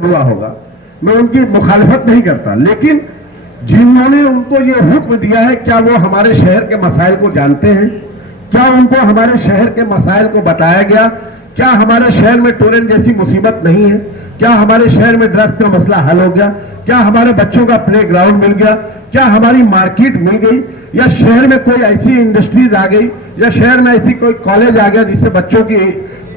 हुआ होगा, मैं उनकी मुखालिफत नहीं करता, लेकिन जिन्होंने उनको ये हुक्म दिया है, क्या वो हमारे शहर के मसाइल को जानते हैं? क्या उनको हमारे शहर के मसाइल को बताया गया? क्या हमारे शहर में टोरेंट जैसी मुसीबत नहीं है? क्या हमारे शहर में ड्रग्स का मसला हल हो गया? क्या हमारे बच्चों का प्ले ग्राउंड मिल गया? क्या हमारी मार्केट मिल गई? या शहर में कोई ऐसी इंडस्ट्रीज आ गई, या शहर में ऐसी कोई कॉलेज आ गया जिससे बच्चों की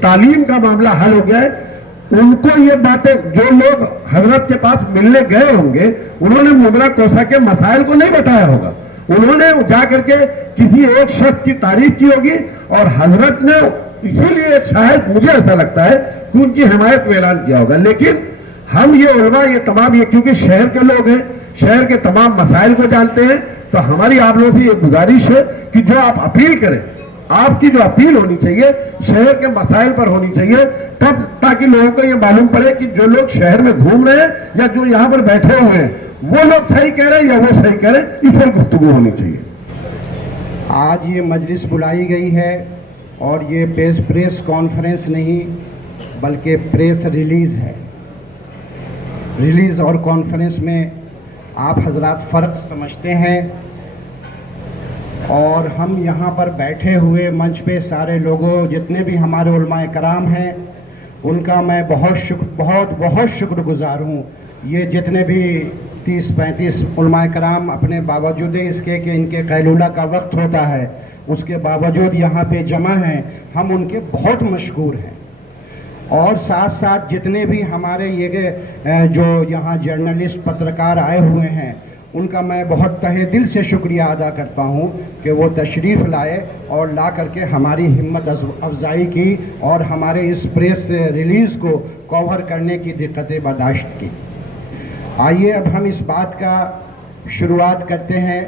तालीम का मामला हल हो गया है? उनको ये बातें, जो लोग हजरत के पास मिलने गए होंगे, उन्होंने मुमरा कोसा के मसाइल को नहीं बताया होगा। उन्होंने जाकर के किसी एक शख्स की तारीफ की होगी, और हजरत ने इसीलिए शायद मुझे ऐसा लगता है कि उनकी हिमायत में ऐलान किया होगा। लेकिन हम ये उलमा, ये तमाम, ये क्योंकि शहर के लोग हैं, शहर के तमाम मसाइल को जानते हैं, तो हमारी आप लोगों से ये गुजारिश है कि जो आप अपील करें, आपकी जो अपील होनी चाहिए शहर के मसाइल पर होनी चाहिए, तब ताकि लोगों को ये मालूम पड़े कि जो लोग शहर में घूम रहे हैं या जो यहां पर बैठे हुए हैं, वो लोग सही कह रहे हैं या वो सही कह रहे हैं, इस पर गुफ्तगू होनी चाहिए। आज ये मजलिस बुलाई गई है, और ये प्रेस कॉन्फ्रेंस नहीं बल्कि प्रेस रिलीज़ है। रिलीज़ और कॉन्फ्रेंस में आप हजरात फ़र्क समझते हैं, और हम यहाँ पर बैठे हुए मंच पे सारे लोगों, जितने भी हमारे उलमाए कराम हैं, उनका मैं बहुत शुक्रगुजार हूँ। ये जितने भी 30-35 उलमाए कराम अपने बावजूद इसके कि इनके कैलूला का वक्त होता है, उसके बावजूद यहाँ पे जमा हैं, हम उनके बहुत मशकूर हैं। और साथ साथ जितने भी हमारे ये जो यहाँ जर्नलिस्ट पत्रकार आए हुए हैं, उनका मैं बहुत तहे दिल से शुक्रिया अदा करता हूँ कि वो तशरीफ़ लाए और ला करके हमारी हिम्मत अफजाई की और हमारे इस प्रेस रिलीज़ को कवर करने की दिक्कतें बर्दाश्त की। आइए अब हम इस बात का शुरुआत करते हैं।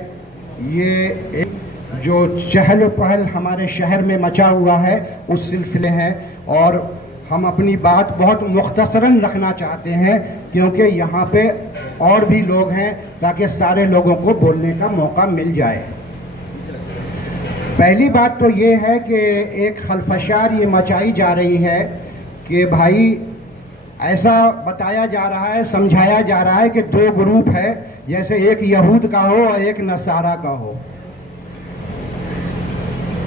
ये एक जो चहल पहल हमारे शहर में मचा हुआ है उस सिलसिले है, और हम अपनी बात बहुत मुख्तसरन रखना चाहते हैं क्योंकि यहाँ पे और भी लोग हैं, ताकि सारे लोगों को बोलने का मौका मिल जाए। पहली बात तो ये है कि एक खलफशार ये मचाई जा रही है कि भाई ऐसा बताया जा रहा है, समझाया जा रहा है कि दो ग्रुप है, जैसे एक यहूद का हो और एक नसारा का हो।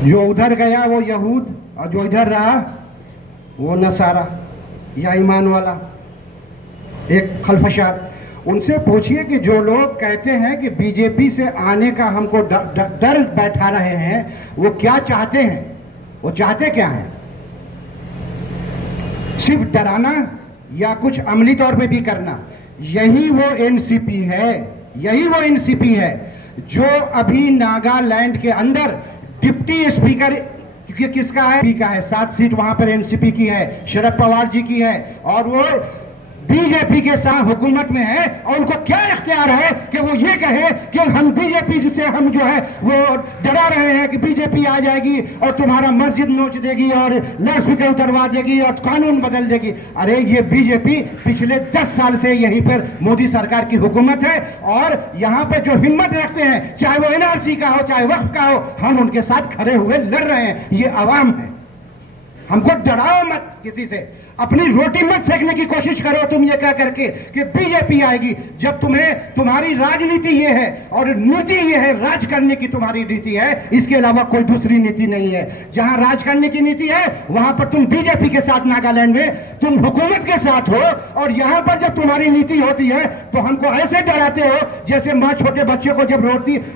जो उधर गया वो यहूद और जो इधर रहा वो नसारा या ईमान वाला। एक खलफशार। उनसे पूछिए कि जो लोग कहते हैं कि बीजेपी से आने का हमको डर बैठा रहे हैं, वो क्या चाहते हैं? वो चाहते क्या हैं? सिर्फ डराना या कुछ अमली तौर पे भी करना? यही वो एनसीपी है, यही वो एनसीपी है जो अभी नागालैंड के अंदर डिप्टी स्पीकर किसका है? का है। 7 सीट वहां पर एनसीपी की है, शरद पवार जी की है, और वो बीजेपी के साथ हुकूमत में है, और उनको क्या इख्तियार है कि वो ये कहे कि हम बीजेपी से हम जो है वो डरा रहे हैं कि बीजेपी आ जाएगी और तुम्हारा मस्जिद नोच देगी और लाउडस्पीकर उतरवा देगी और कानून बदल देगी। अरे ये बीजेपी पिछले 10 साल से यहीं पर मोदी सरकार की हुकूमत है, और यहाँ पे जो हिम्मत रखते हैं, चाहे वो एनआरसी का हो चाहे वक्फ का हो, हम उनके साथ खड़े हुए लड़ रहे हैं। ये अवाम है, हमको डराओ मत किसी से। अपनी रोटी मत फेंकने की कोशिश करो तुम ये कह करके कि बीजेपी आएगी, जब तुम्हें तुम्हारी राजनीति ये है और नीति ये है, राज करने की तुम्हारी नीति है, इसके अलावा कोई दूसरी नीति नहीं है। जहां राज करने की नीति है वहां पर तुम बीजेपी के साथ, नागालैंड में तुम हुकूमत के साथ हो, और यहां पर जब तुम्हारी नीति होती है तो हमको ऐसे डराते हो जैसे माँ छोटे बच्चे को जब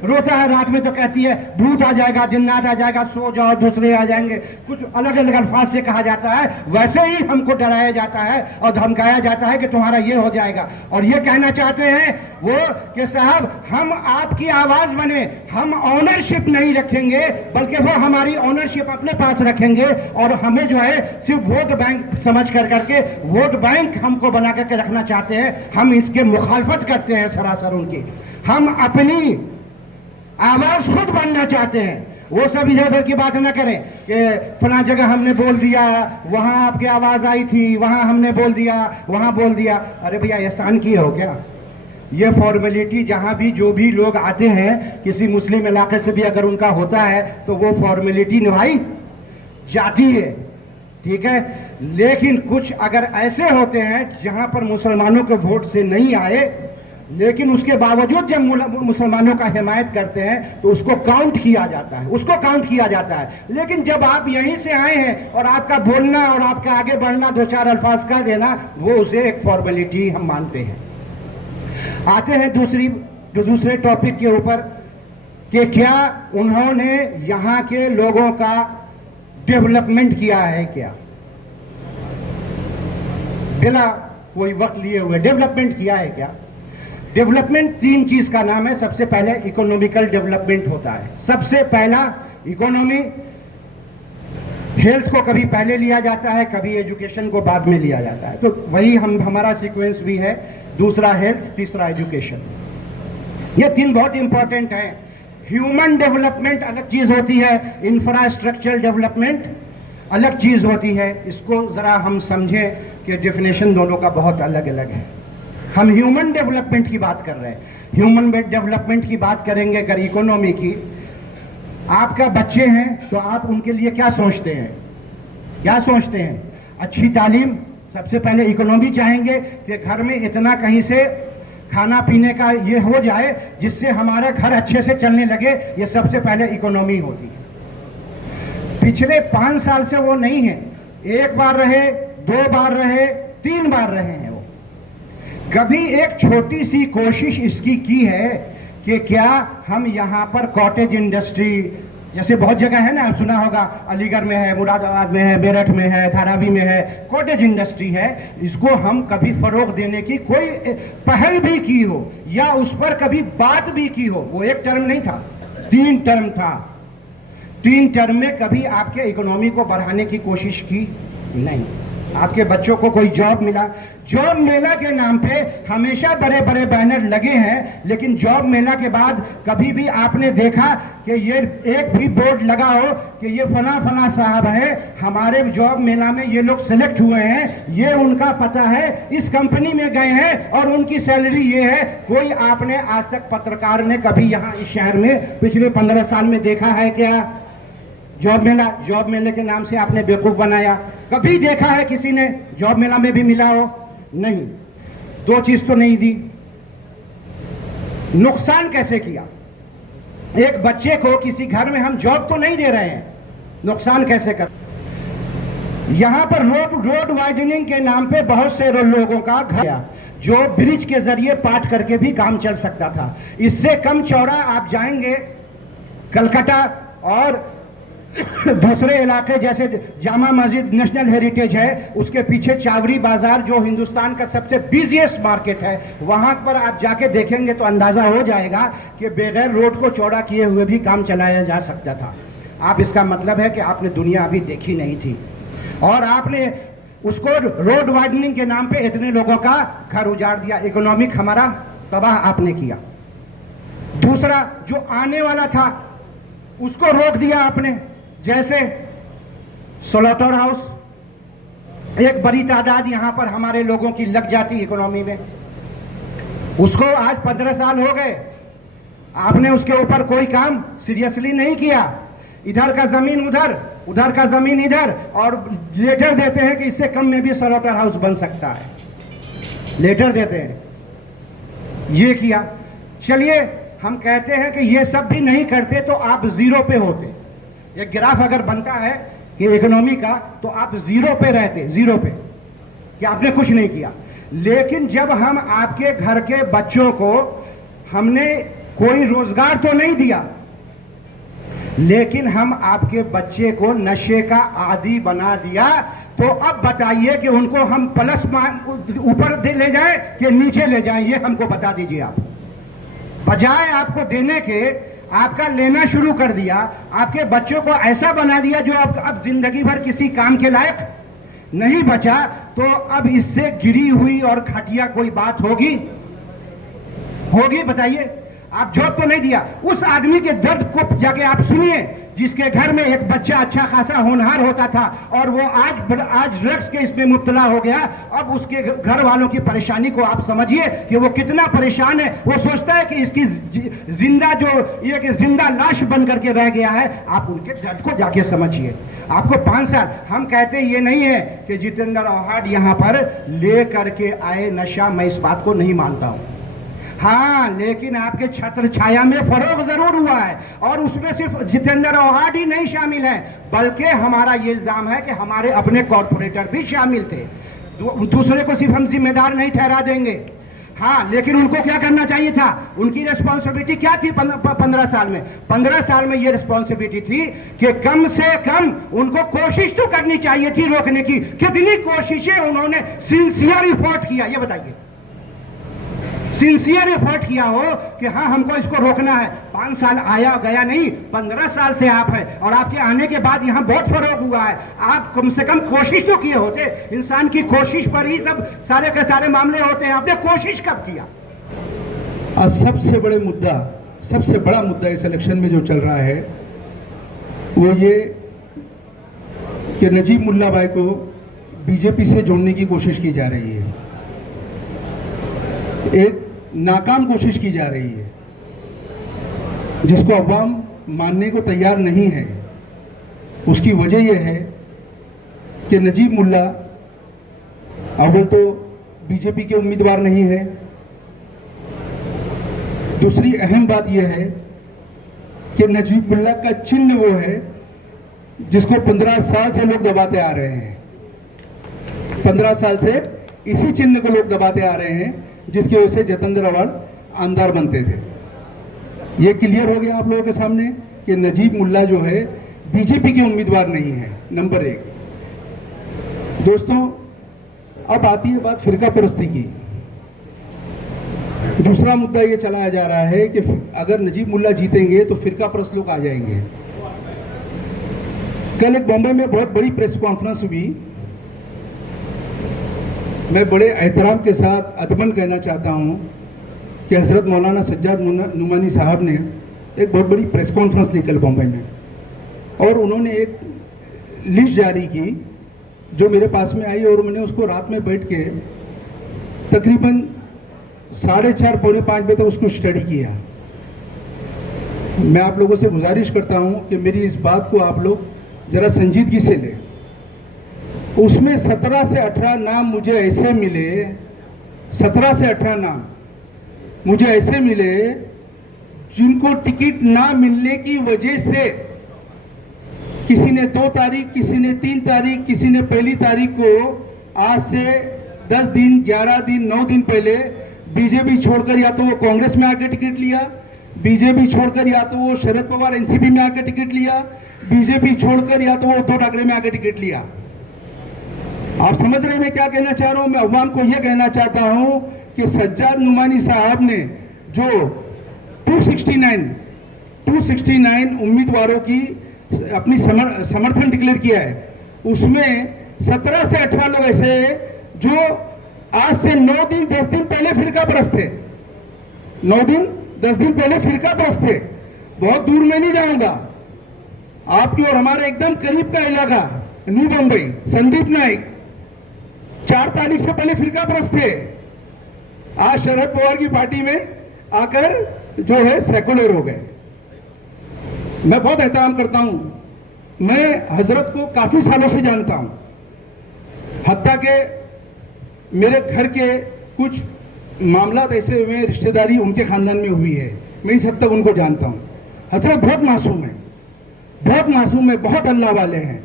रोता है रात में तो कहती है भूत आ जाएगा, जिन्नात आ जाएगा, सो जाओ, दूसरे आ जाएंगे, कुछ अलग अलग अल्फाज से कहा जाता है। वैसे ही हमको डराया जाता है और धमकाया जाता है कि तुम्हारा ये हो जाएगा। और ये कहना चाहते हैं वो कि साहब हम आपकी आवाज बने, हम ऑनरशिप नहीं रखेंगे बल्कि वो हमारी ऑनरशिप अपने पास रखेंगे, और हमें जो है सिर्फ वोट बैंक समझ कर करके वोट बैंक हमको बना करके रखना चाहते हैं। हम इसके मुखालफत करते हैं सरासर उनकी। हम अपनी आवाज खुद बनना चाहते हैं। वो सब इधर उधर की बात न करें कि फला जगह हमने बोल दिया, वहां आपकी आवाज आई थी, वहां हमने बोल दिया, वहां बोल दिया। अरे भैया एहसान किए हो क्या? ये फॉर्मेलिटी जहां भी जो भी लोग आते हैं, किसी मुस्लिम इलाके से भी अगर उनका होता है तो वो फॉर्मेलिटी निभाई जाती है, ठीक है। लेकिन कुछ अगर ऐसे होते हैं जहां पर मुसलमानों के वोट से नहीं आए, लेकिन उसके बावजूद जब मुसलमानों का हिमायत करते हैं तो उसको काउंट किया जाता है, उसको काउंट किया जाता है। लेकिन जब आप यहीं से आए हैं और आपका बोलना और आपका आगे बढ़ना, दो चार अल्फाज कह देना, वो उसे एक फॉर्मेलिटी हम मानते हैं। आते हैं दूसरे टॉपिक के ऊपर कि क्या उन्होंने यहां के लोगों का डेवलपमेंट किया है, क्या बिना कोई वक्त लिए हुए डेवलपमेंट किया है क्या? डेवलपमेंट तीन चीज का नाम है। सबसे पहले इकोनॉमिकल डेवलपमेंट होता है। सबसे पहला इकोनॉमी, हेल्थ को कभी पहले लिया जाता है, कभी एजुकेशन को बाद में लिया जाता है, तो वही हमारा सीक्वेंस भी है। दूसरा हेल्थ, तीसरा एजुकेशन। ये तीन बहुत इंपॉर्टेंट है। ह्यूमन डेवलपमेंट अलग चीज होती है, इंफ्रास्ट्रक्चर डेवलपमेंट अलग चीज होती है। इसको जरा हम समझें कि डेफिनेशन दोनों का बहुत अलग अलग है। हम ह्यूमन डेवलपमेंट की बात कर रहे हैं। ह्यूमन डेवलपमेंट की बात करेंगे अगर इकोनॉमी की, आपका बच्चे हैं तो आप उनके लिए क्या सोचते हैं? क्या सोचते हैं? अच्छी तालीम। सबसे पहले इकोनॉमी चाहेंगे कि घर में इतना कहीं से खाना पीने का ये हो जाए जिससे हमारा घर अच्छे से चलने लगे। ये सबसे पहले इकोनॉमी होती है। पिछले 5 साल से वो नहीं है। एक बार रहे, 2 बार रहे, 3 बार रहे हैं। वो कभी एक छोटी सी कोशिश इसकी की है कि क्या हम यहां पर कॉटेज इंडस्ट्री, जैसे बहुत जगह है ना, सुना होगा, अलीगढ़ में है, मुरादाबाद में है, मेरठ में है, धारावी में है, कॉटेज इंडस्ट्री है, इसको हम कभी फरोग देने की कोई पहल भी की हो या उस पर कभी बात भी की हो? वो एक टर्म नहीं था, 3 टर्म था। 3 टर्म में कभी आपके इकोनॉमी को बढ़ाने की कोशिश की नहीं। आपके बच्चों को कोई जॉब मिला, जॉब मेला के नाम पे हमेशा बड़े बड़े बैनर लगे हैं, लेकिन जॉब मेला के बाद कभी भी आपने देखा कि ये एक भी बोर्ड लगा हो कि ये फला फला साहब है, हमारे जॉब मेला में ये लोग सिलेक्ट हुए हैं, ये उनका पता है, इस कंपनी में गए हैं और उनकी सैलरी ये है? कोई आपने आज तक पत्रकार ने कभी यहाँ इस शहर में पिछले 15 साल में देखा है क्या? जॉब मेले के नाम से आपने बेवकूफ बनाया। कभी देखा है किसी ने जॉब मेला में भी मिला हो? नहीं। 2 चीज तो नहीं दी। नुकसान कैसे किया? एक बच्चे को किसी घर में हम जॉब तो नहीं दे रहे हैं, नुकसान कैसे कर? यहां पर रोड वाइडनिंग के नाम पे बहुत से लोगों का घर जो ब्रिज के जरिए पाट करके भी काम चल सकता था। इससे कम चौड़ा आप जाएंगे कलकत्ता और दूसरे इलाके जैसे जामा मस्जिद नेशनल हेरिटेज है, उसके पीछे चावड़ी बाजार जो हिंदुस्तान का सबसे बिजिएस्ट मार्केट है, वहां पर आप जाके देखेंगे तो अंदाजा हो जाएगा कि बगैर रोड को चौड़ा किए हुए भी काम चलाया जा सकता था। आप इसका मतलब है कि आपने दुनिया अभी देखी नहीं थी और आपने उसको रोड वाइडनिंग के नाम पे इतने लोगों का घर उजाड़ दिया। इकोनॉमिक हमारा तबाह आपने किया। दूसरा, जो आने वाला था उसको रोक दिया आपने। जैसे स्लॉटर हाउस, एक बड़ी तादाद यहां पर हमारे लोगों की लग जाती इकोनॉमी में, उसको आज 15 साल हो गए, आपने उसके ऊपर कोई काम सीरियसली नहीं किया। इधर का जमीन उधर, उधर का जमीन इधर, और लेटर देते हैं कि इससे कम में भी स्लॉटर हाउस बन सकता है, लेटर देते हैं। ये किया। चलिए हम कहते हैं कि ये सब भी नहीं करते तो आप जीरो पे होते। एक ग्राफ अगर बनता है कि इकोनॉमी का, तो आप जीरो पे रहते, जीरो पे, कि आपने कुछ नहीं किया। लेकिन जब हम आपके घर के बच्चों को, हमने कोई रोजगार तो नहीं दिया, लेकिन हम आपके बच्चे को नशे का आदी बना दिया, तो अब बताइए कि उनको हम प्लस ऊपर ले जाएं कि नीचे ले जाएं? ये हमको बता दीजिए आप। बजाय आपको देने के आपका लेना शुरू कर दिया, आपके बच्चों को ऐसा बना दिया जो अब जिंदगी भर किसी काम के लायक नहीं बचा। तो अब इससे गिरी हुई और घटिया कोई बात होगी? बताइए। आप जॉब तो नहीं दिया। उस आदमी के दर्द को जाके आप सुनिए जिसके घर में एक बच्चा अच्छा खासा होनहार होता था और वो आज ड्रग्स के इसमें मुब्तला हो गया, अब उसके घर वालों की परेशानी को आप समझिए कि वो कितना परेशान है। वो सोचता है कि इसकी जिंदा जो ये कि जिंदा लाश बन करके रह गया है। आप उनके दर्द को जाके समझिए। आपको 5 साल, हम कहते ये नहीं है कि जितेंद्र औहाड यहां पर ले करके आए नशा, मैं इस बात को नहीं मानता हूं। हाँ, लेकिन आपके छत्र छाया में फरोग जरूर हुआ है और उसमें सिर्फ जितेंद्र औहाड ही नहीं शामिल है, बल्कि हमारा ये इल्जाम है कि हमारे अपने कॉर्पोरेटर भी शामिल थे। दूसरे को सिर्फ हम जिम्मेदार नहीं ठहरा देंगे। हाँ, लेकिन उनको क्या करना चाहिए था? उनकी रिस्पॉन्सिबिलिटी क्या थी 15 साल में? 15 साल में ये रिस्पॉन्सिबिलिटी थी कि कम से कम उनको कोशिश तो करनी चाहिए थी रोकने की। कितनी कोशिशें उन्होंने सिंसियर एफर्ट किया, ये बताइए। सिंसियर एफर्ट किया हो कि हाँ हमको इसको रोकना है। 5 साल आया गया नहीं, 15 साल से आप है और आपके आने के बाद यहां बहुत फर्क हुआ है। आप कम से कम कोशिश तो किए होते। इंसान की कोशिश पर ही सब सारे के सारे मामले होते हैं। आपने कोशिश कब किया? सबसे बड़ा मुद्दा इस इलेक्शन में जो चल रहा है वो ये कि नजीब मुल्ला भाई को बीजेपी से जोड़ने की कोशिश की जा रही है। एक नाकाम कोशिश की जा रही है जिसको अवाम मानने को तैयार नहीं है। उसकी वजह यह है कि नजीब मुल्ला अव्वल तो बीजेपी के उम्मीदवार नहीं है। दूसरी अहम बात यह है कि नजीब मुल्ला का चिन्ह वो है जिसको 15 साल से लोग दबाते आ रहे हैं। 15 साल से इसी चिन्ह को लोग दबाते आ रहे हैं जिसकी वजह से जितेंद्र औहाड आमदार बनते थे। ये क्लियर हो गया आप लोगों के सामने कि नजीब मुल्ला जो है बीजेपी के उम्मीदवार नहीं है। नंबर 1। दोस्तों, अब आती है बात फिरका परस्ती की। दूसरा मुद्दा ये चलाया जा रहा है कि अगर नजीब मुल्ला जीतेंगे तो फिरका परस्त लोग आ जाएंगे। कल एक बॉम्बे में बहुत बड़ी प्रेस कॉन्फ्रेंस हुई। मैं बड़े एहतराम के साथ अदबन कहना चाहता हूं कि हजरत मौलाना सज्जाद नुमानी साहब ने एक बहुत बड़ी प्रेस कॉन्फ्रेंस ली कल बॉम्बे में और उन्होंने एक लिस्ट जारी की जो मेरे पास में आई और मैंने उसको रात में बैठ के तकरीबन 4:30 पौने 5 बजे तक उसको स्टडी किया। मैं आप लोगों से गुजारिश करता हूं कि मेरी इस बात को आप लोग जरा संजीदगी से लें। उसमें 17 से 18 नाम मुझे ऐसे मिले, 17 से 18 नाम मुझे ऐसे मिले जिनको टिकट ना मिलने की वजह से किसी ने 2 तारीख, किसी ने 3 तारीख, किसी ने 1 तारीख को आज से 10 दिन, 11 दिन, 9 दिन पहले बीजेपी छोड़कर या तो वो कांग्रेस में आके टिकट लिया, बीजेपी छोड़कर या तो वो शरद पवार एनसीपी में आके टिकट लिया, बीजेपी छोड़कर या तो वो उद्धव ठाकरे में आके टिकट लिया। आप समझ रहे हैं मैं क्या कहना चाह रहा हूं? मैं अवाम को यह कहना चाहता हूं कि सज्जाद नुमानी साहब ने जो 269 उम्मीदवारों की अपनी समर्थन डिक्लेयर किया है, उसमें 17 से 18 लोग ऐसे जो आज से 9 दिन 10 दिन पहले फिरका परस्त थे। 9 दिन 10 दिन पहले फिरका परस्त थे। बहुत दूर में नहीं जाऊंगा, आपकी और हमारे एकदम करीब का इलाका न्यू बंबई, संदीप नाइक 4 तारीख से पहले फिरका परस्त थे। आज शरद पवार की पार्टी में आकर जो है सेकुलर हो गए। मैं बहुत एहतराम करता हूं। मैं हजरत को काफी सालों से जानता हूं, हत्ता के मेरे घर के कुछ मामला ऐसे हुए, रिश्तेदारी उनके खानदान में हुई है, मैं इस हद तक उनको जानता हूं। हजरत बहुत मासूम है, बहुत मासूम है, बहुत अल्लाह वाले हैं,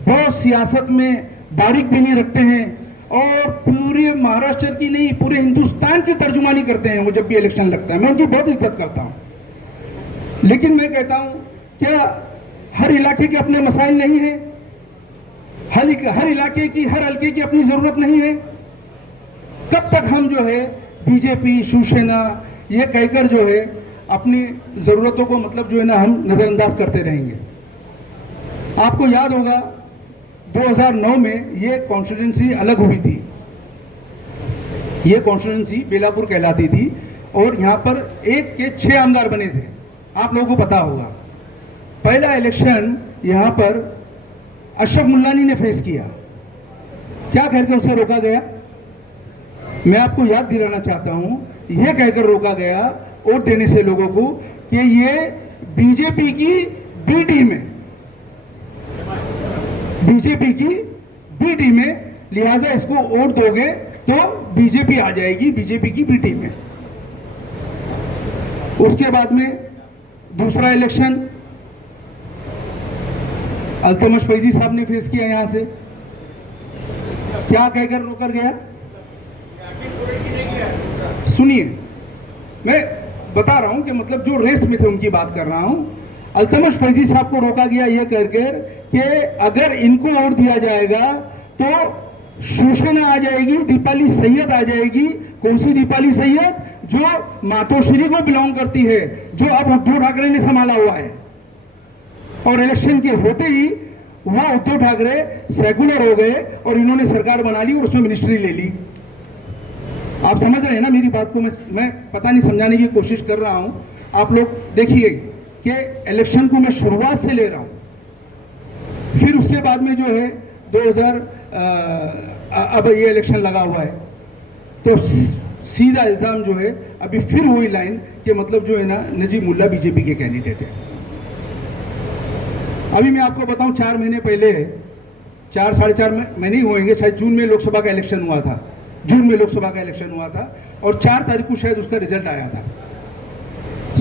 बहुत सियासत में बारीक भी नहीं रखते हैं और पूरे महाराष्ट्र की नहीं पूरे हिंदुस्तान की तर्जुमानी करते हैं वो जब भी इलेक्शन लगता है। मैं उनकी बहुत इज्जत करता हूं, लेकिन मैं कहता हूं क्या हर इलाके के अपने मसाइल नहीं है? हर इलाके की, हर हल्के की अपनी जरूरत नहीं है? कब तक हम जो है बीजेपी, शिवसेना ये कहकर जो है अपनी जरूरतों को मतलब जो है ना हम नजरअंदाज करते रहेंगे? आपको याद होगा 2009 में ये कॉन्स्टिट्यूंसी अलग हुई थी। ये कॉन्स्टिट्यूंसी बेलापुर कहलाती थी और यहां पर 1 के 6 आमदार बने थे, आप लोगों को पता होगा। पहला इलेक्शन यहाँ पर अशरफ मुल्लानी ने फेस किया, क्या कहकर उसे रोका गया? मैं आपको याद दिलाना चाहता हूं, यह कहकर रोका गया वोट देने से लोगों को कि ये बीजेपी की बी टीम है, बीजेपी की बी टीम है, लिहाजा इसको वोट दोगे तो बीजेपी आ जाएगी, बीजेपी की बी टीम है। उसके बाद में दूसरा इलेक्शन अल्तमश फैजी साहब ने फेस किया, यहां से क्या कहकर रोकर गया? सुनिए, मैं बता रहा हूं कि मतलब जो रेस में थे उनकी बात कर रहा हूं। अल्तमश फैजी साहब को रोका गया यह कहकर कि अगर इनको वोट दिया जाएगा तो शोषणा आ जाएगी, दीपाली सैयद आ जाएगी। कौन सी दीपाली सैयद? जो मातोश्री को बिलोंग करती है, जो अब उद्धव ठाकरे ने संभाला हुआ है। और इलेक्शन के होते ही वो उद्धव ठाकरे सेकुलर हो गए और इन्होंने सरकार बना ली और उसमें मिनिस्ट्री ले ली। आप समझ रहे हैं ना मेरी बात को? मैं पता नहीं समझाने की कोशिश कर रहा हूं, आप लोग देखिए कि इलेक्शन को मैं शुरुआत से ले रहा हूं। फिर उसके बाद में जो है 2000 अब ये इलेक्शन लगा हुआ है तो सीधा इल्जाम जो है अभी फिर वही लाइन कि मतलब जो है ना नजीब मुल्ला बीजेपी के कैंडिडेट है। अभी मैं आपको बताऊं 4 महीने पहले, 4 साढ़े 4 महीने ही होंगे, शायद जून में लोकसभा का इलेक्शन हुआ था, जून में लोकसभा का इलेक्शन हुआ था और 4 तारीख को शायद उसका रिजल्ट आया था।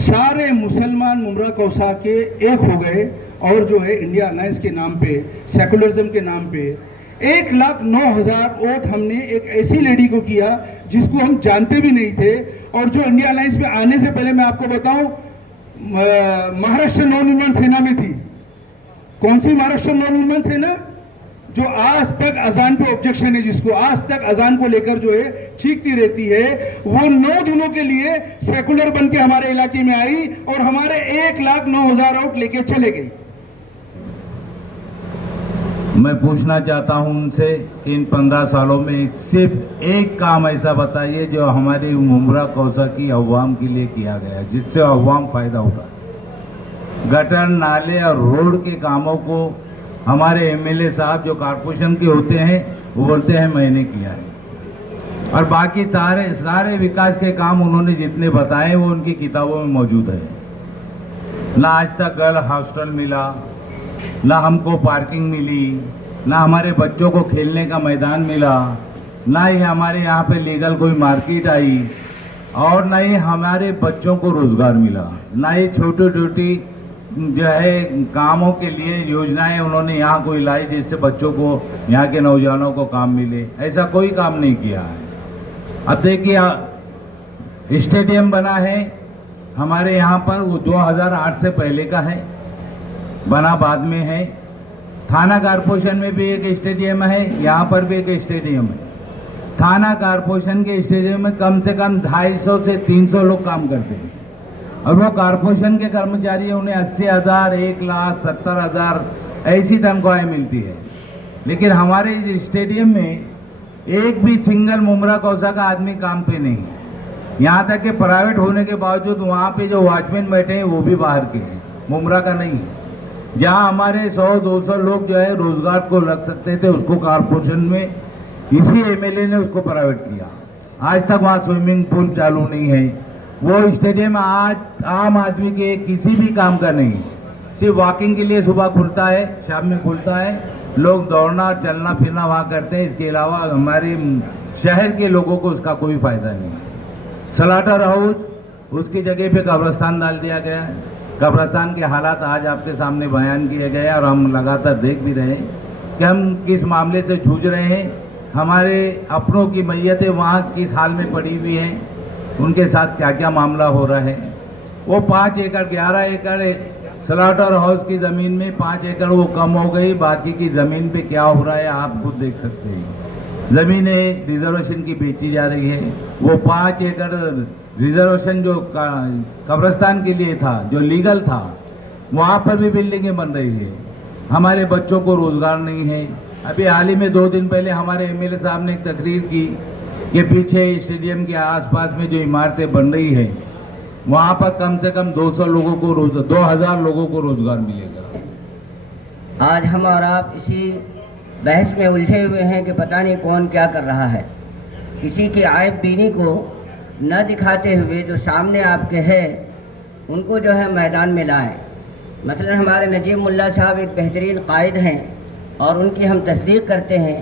सारे मुसलमान मुमरा कौसा के एक हो गए और जो है इंडिया अलायंस के नाम पे, सेकुलरिज्म के नाम पे 1,09,000 वोट हमने एक ऐसी लेडी को किया जिसको हम जानते भी नहीं थे। और जो इंडिया अलायंस में आने से पहले मैं आपको बताऊं महाराष्ट्र नवनिर्माण सेना में थी। कौन सी महाराष्ट्र नवनिर्माण सेना? जो आज तक अजान पे ऑब्जेक्शन है, जिसको आज तक अजान को लेकर जो है चीखती रहती है, वो 9 दिनों के लिए सेकुलर बन के हमारे इलाके में आई और हमारे 1,09,000 वोट लेके चले गई। मैं पूछना चाहता हूं उनसे कि इन 15 सालों में सिर्फ एक काम ऐसा बताइए जो हमारी मुमरा कौसा की अवाम के लिए किया गया जिससे अवाम फायदा होगा। गटर नाले और रोड के कामों को हमारे एमएलए साहब जो कारपोरेशन के होते हैं वो बोलते हैं मैंने किया है, और बाकी सारे विकास के काम उन्होंने जितने बताए वो उनकी किताबों में मौजूद है। ना आज तक गर्ल हॉस्टल मिला, ना हमको पार्किंग मिली, ना हमारे बच्चों को खेलने का मैदान मिला, ना ही हमारे यहाँ पे लीगल कोई मार्केट आई, और ना ही हमारे बच्चों को रोजगार मिला, ना ही छोटी छोटी जो है कामों के लिए योजनाएं उन्होंने यहाँ कोई लाई जिससे बच्चों को, यहाँ के नौजवानों को काम मिले। ऐसा कोई काम नहीं किया है। अब देखिए स्टेडियम बना है हमारे यहाँ पर, वो 2008 से पहले का है, बना बाद में है। थाना कारपोरेशन में भी एक स्टेडियम है, यहाँ पर भी एक स्टेडियम है। थाना कारपोरेशन के स्टेडियम में कम से कम 250 से 300 लोग काम करते हैं और वो कारपोरेशन के कर्मचारी उन्हें 80,000, 1,70,000 ऐसी तनख्वाहें मिलती है। लेकिन हमारे इस स्टेडियम में एक भी सिंगल मुमरा कौसा का आदमी काम पे नहीं। यहाँ तक कि प्राइवेट होने के बावजूद वहाँ पे जो वॉचमैन बैठे हैं वो भी बाहर के हैं, मुमरा का नहीं है। जहाँ हमारे 100-200 लोग जो है रोजगार को लग सकते थे उसको कारपोरेशन में इसी एमएलए ने उसको प्राइवेट किया। आज तक वहाँ स्विमिंग पूल चालू नहीं है। वो स्टेडियम आज आम आदमी के किसी भी काम का नहीं है, सिर्फ वॉकिंग के लिए सुबह खुलता है, शाम में खुलता है, लोग दौड़ना चलना फिरना वहाँ करते हैं। इसके अलावा हमारे शहर के लोगों को उसका कोई फायदा नहीं है। स्लॉटर हाउस, उसकी जगह पे कब्रिस्तान डाल दिया गया है। कब्रिस्तान के हालात आज आपके सामने बयान किए गए और हम लगातार देख भी रहे हैं कि हम किस मामले से जूझ रहे हैं। हमारे अपनों की मैयतें वहाँ किस हाल में पड़ी हुई हैं, उनके साथ क्या क्या मामला हो रहा है। वो 5 एकड़ 11 एकड़ स्लॉटर हाउस की ज़मीन में 5 एकड़ वो कम हो गई, बाकी की ज़मीन पे क्या हो रहा है आप खुद देख सकते हैं। ज़मीनें रिजर्वेशन की बेची जा रही है। वो 5 एकड़ रिजर्वेशन जो कब्रिस्तान के लिए था, जो लीगल था, वहाँ पर भी बिल्डिंगें बन रही है। हमारे बच्चों को रोजगार नहीं है। अभी हाल ही में 2 दिन पहले हमारे एमएलए साहब ने एक तकरीर की कि पीछे स्टेडियम के आसपास में जो इमारतें बन रही है वहाँ पर कम से कम 200 लोगों को 2000 लोगों को रोजगार मिलेगा। आज हम और आप इसी बहस में उलझे हुए हैं कि पता नहीं कौन क्या कर रहा है। किसी की आयब बीनी को न दिखाते हुए जो सामने आपके है उनको जो है मैदान में लाएं। मसलन हमारे नजीम मुल्ला साहब एक बेहतरीन कायद हैं और उनकी हम तस्दीक करते हैं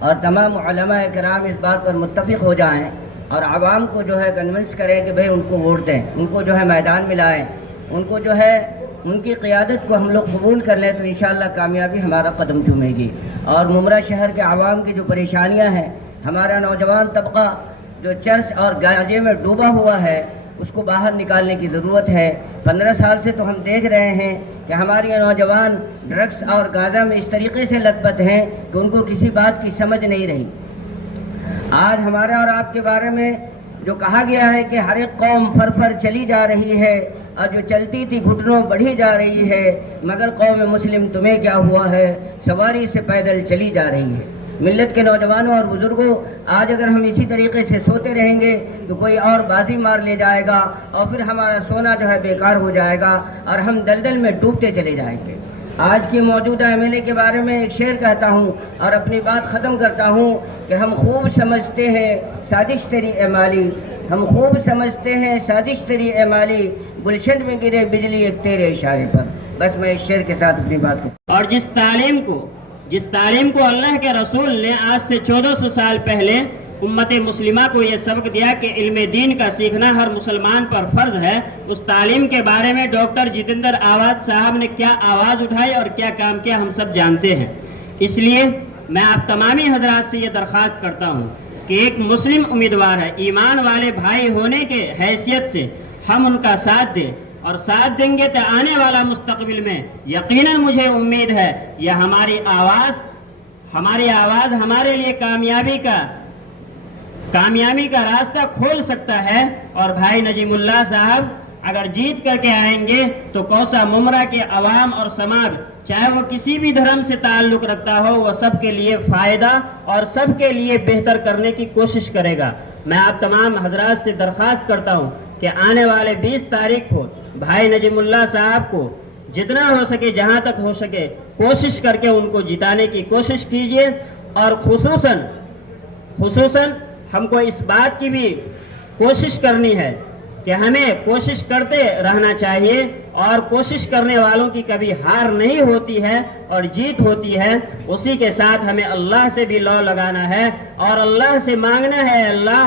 और तमाम उलमा किराम इस बात पर मुत्तफिक हो जाएं और आवाम को जो है कन्विंस करें कि भाई उनको वोट दें, उनको जो है मैदान में लाएं, उनको जो है उनकी क़ियादत को हम लोग कबूल कर लें तो इंशाअल्लाह कामयाबी हमारा कदम चूमेगी। और मुमरा शहर के आवाम की जो परेशानियां हैं, हमारा नौजवान तबका जो चर्च और गांजे में डूबा हुआ है उसको बाहर निकालने की ज़रूरत है। 15 साल से तो हम देख रहे हैं कि हमारे नौजवान ड्रग्स और गांजा में इस तरीके से लतपत हैं कि उनको किसी बात की समझ नहीं रही। आज हमारे और आपके बारे में जो कहा गया है कि हर एक कौम फर फर चली जा रही है और जो चलती थी घुटनों बढ़ी जा रही है, मगर कौम मुस्लिम तुम्हें क्या हुआ है, सवारी से पैदल चली जा रही है। मिल्लत के नौजवानों और बुजुर्गों, आज अगर हम इसी तरीके से सोते रहेंगे तो कोई और बाजी मार ले जाएगा और फिर हमारा सोना जो है बेकार हो जाएगा और हम दलदल में डूबते चले जाएंगे। आज के मौजूदा एमएलए के बारे में एक शेर कहता हूँ और अपनी बात ख़त्म करता हूँ कि हम खूब समझते हैं साजिश तेरी ए माली, हम खूब समझते हैं साजिश तेरी ए माली, गुलशन में गिरे बिजली एक तेरे इशारे पर। बस मैं इस शेर के साथ अपनी बात को और जिस तालीम को अल्लाह के रसूल ने आज से 1400 साल पहले उम्मत मुस्लिमा को ये सबक दिया कि इल्म दीन का सीखना हर मुसलमान पर फर्ज है, उस तालीम के बारे में डॉक्टर जितेंद्र आवाज साहब ने क्या आवाज़ उठाई और क्या काम किया हम सब जानते हैं। इसलिए मैं आप तमामी हजरात से ये दरख्वास्त करता हूँ कि एक मुस्लिम उम्मीदवार है, ईमान वाले भाई होने के हैसियत से हम उनका साथ दें और साथ देंगे तो आने वाला मुस्तकबिल में यकीनन मुझे उम्मीद है यह हमारी आवाज़ हमारे लिए कामयाबी का रास्ता खोल सकता है। और भाई नजीमुल्लाह साहब अगर जीत करके आएंगे तो कौसा मुमरा के अवाम और समाज, चाहे वो किसी भी धर्म से ताल्लुक रखता हो, वह सबके लिए फ़ायदा और सबके लिए बेहतर करने की कोशिश करेगा। मैं आप तमाम हजरात से दरख्वास्त करता हूँ कि आने वाले 20 तारीख को भाई नजीमुल्लाह साहब को जितना हो सके, जहाँ तक हो सके, कोशिश करके उनको जिताने की कोशिश कीजिए। और खुसूसन हमको इस बात की भी कोशिश करनी है कि हमें कोशिश करते रहना चाहिए और कोशिश करने वालों की कभी हार नहीं होती है और जीत होती है। उसी के साथ हमें अल्लाह से भी लौ लगाना है और अल्लाह से मांगना है, अल्लाह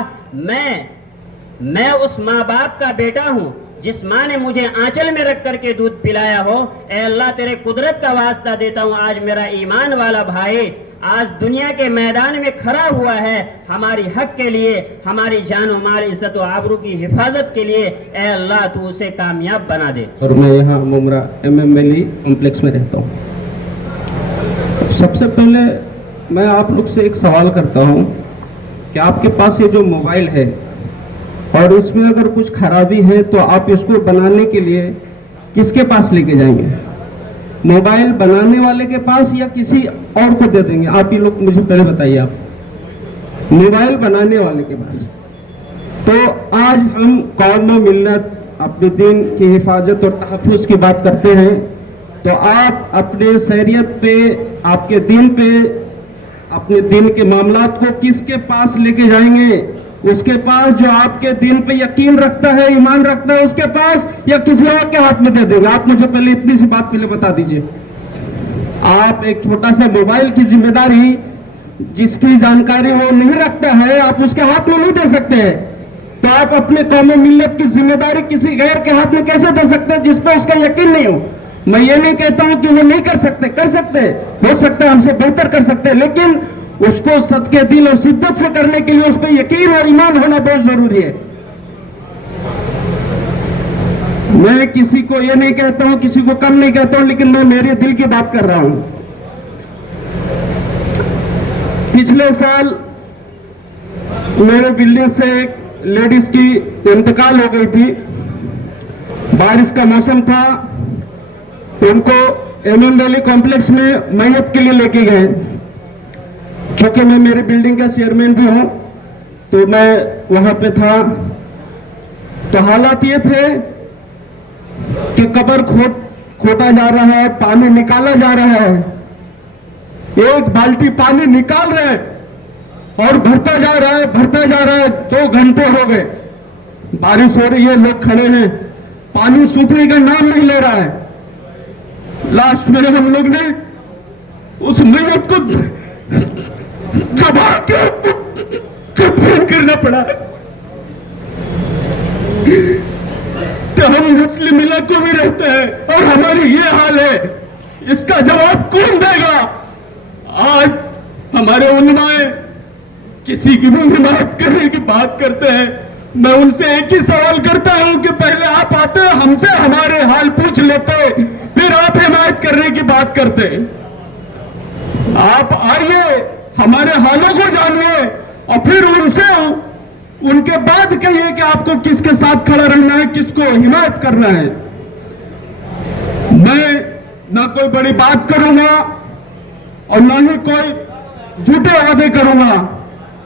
मैं उस माँ बाप का बेटा हूँ जिस माँ ने मुझे आंचल में रख करके दूध पिलाया हो। ए अल्लाह तेरे कुदरत का वास्ता देता हूँ, आज मेरा ईमान वाला भाई आज दुनिया के मैदान में खड़ा हुआ है हमारी हक के लिए, हमारी जान और माल, इज्जत और आबरू की हिफाजत के लिए। ए अल्लाह तू उसे कामयाब बना दे। और मैं यहाँ मुमरा MMLE कॉम्प्लेक्स में रहता हूँ। सबसे पहले मैं आप लोग से एक सवाल करता हूँ कि आपके पास ये जो मोबाइल है और इसमें अगर कुछ खराबी है तो आप इसको बनाने के लिए किसके पास लेके जाएंगे? मोबाइल बनाने वाले के पास या किसी और को दे देंगे? आप ये लोग मुझे पहले बताइए। आप मोबाइल बनाने वाले के पास। तो आज हम कौम व मिल्लत अपने दीन की हिफाजत और तहफ़्फ़ुज़ की बात करते हैं, तो आप अपने शरीयत पे, आपके दीन पे, अपने दीन के मामलात को किसके पास लेके जाएंगे? उसके पास जो आपके दीन पे यकीन रखता है, ईमान रखता है, उसके पास, या किसी और के हाथ में दे देंगे? आप मुझे पहले इतनी सी बात पहले बता दीजिए। आप एक छोटा सा मोबाइल की जिम्मेदारी जिसकी जानकारी वो नहीं रखता है, आप उसके हाथ में नहीं दे सकते हैं, तो आप अपने कौम मिल्लत की जिम्मेदारी किसी गैर के हाथ में कैसे दे सकते हैं जिस पर उसका यकीन नहीं हो? मैं ये नहीं कहता हूं कि वो नहीं कर सकते, कर सकते, हो सकता है हमसे बेहतर कर सकते हैं, लेकिन उसको सदके दिल और शिद्दत से करने के लिए उस पर यकीन और ईमान होना बहुत जरूरी है। मैं किसी को ये नहीं कहता हूं, किसी को कम नहीं कहता हूं, लेकिन मैं मेरे दिल की बात कर रहा हूं। पिछले साल मेरे बिल्डिंग से एक लेडीज की इंतकाल हो गई थी। बारिश का मौसम था, उनको MMLE कॉम्प्लेक्स में मैयत के लिए लेके गए। क्योंकि मैं मेरी बिल्डिंग का चेयरमैन भी हूं तो मैं वहां पे था। तो हालात ये थे कि कब्र खोदा जा रहा है, पानी निकाला जा रहा है, एक बाल्टी पानी निकाल रहे हैं और भरता जा रहा है, भरता जा रहा है। 2 घंटे हो गए, बारिश हो रही है, लोग खड़े हैं, पानी सूखने का नाम नहीं ले रहा है। लास्ट में हम लोग ने उस मैयत को दबा के दफन करना पड़ा है। तो हम मुस्लिम इलाकों में रहते हैं और हमारी ये हाल है, इसका जवाब कौन देगा? आज हमारे उलमाए किसी की भी हिमायत करने की बात करते हैं, मैं उनसे एक ही सवाल करता हूं कि पहले आप आते, हमसे हमारे हाल पूछ लेते, फिर आप हिमायत करने की बात करते। आप आइए, हमारे हालों को जानिए और फिर उनके बाद कहिए कि आपको किसके साथ खड़ा रहना है, किसको हिमायत करना है। मैं ना कोई बड़ी बात करूंगा और ना ही कोई झूठे वादे करूंगा,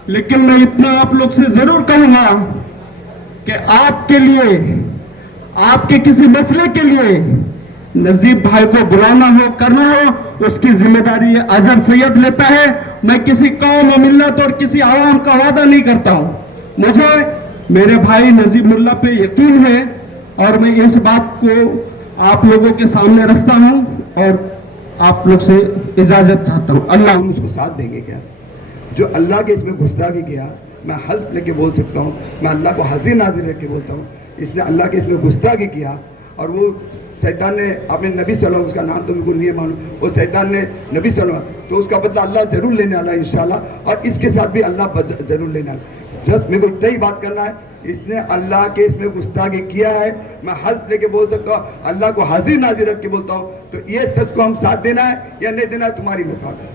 लेकिन मैं इतना आप लोग से जरूर कहूंगा कि आपके लिए, आपके किसी मसले के लिए नजीब भाई को बुलाना हो, करना हो, उसकी जिम्मेदारी अजहर सैयद लेता है। मैं किसी कौम और मिल्लत और किसी आवाम का वादा नहीं करता हूं। मुझे मेरे भाई नजीब मुल्ला पे यकीन है और मैं इस बात को आप लोगों के सामने रखता हूं और आप लोग से इजाजत चाहता हूं। अल्लाह। हम उसको साथ देंगे क्या? जो अल्लाह के इसमें गुस्ताखी किया, मैं हल्फ लेके बोल सकता हूँ, मैं अल्लाह को हाजिर नाजिर रख के बोलता हूँ, इसने अल्लाह के इसमें गुस्ताखी किया और वो शैतान ने अपने नबी सल्लल्लाहु, उसका नाम तो बिल्कुल नहीं मालूम, वो शैतान ने नबी सल्लल्लाहु, तो उसका बदला अल्लाह जरूर लेने वाला है इंशाल्लाह, और इसके साथ भी अल्लाह जरूर लेने वाला। जस्ट मेरे को इतना ही बात करना है, इसने अल्लाह के इसमें गुस्ताखी किया है, मैं हल्फ लेके बोल सकता हूँ, अल्लाह को हाजिर नाजिर रख के बोलता हूँ। तो ये सच को हम साथ देना है या नहीं देना है, तुम्हारी मुताबिक।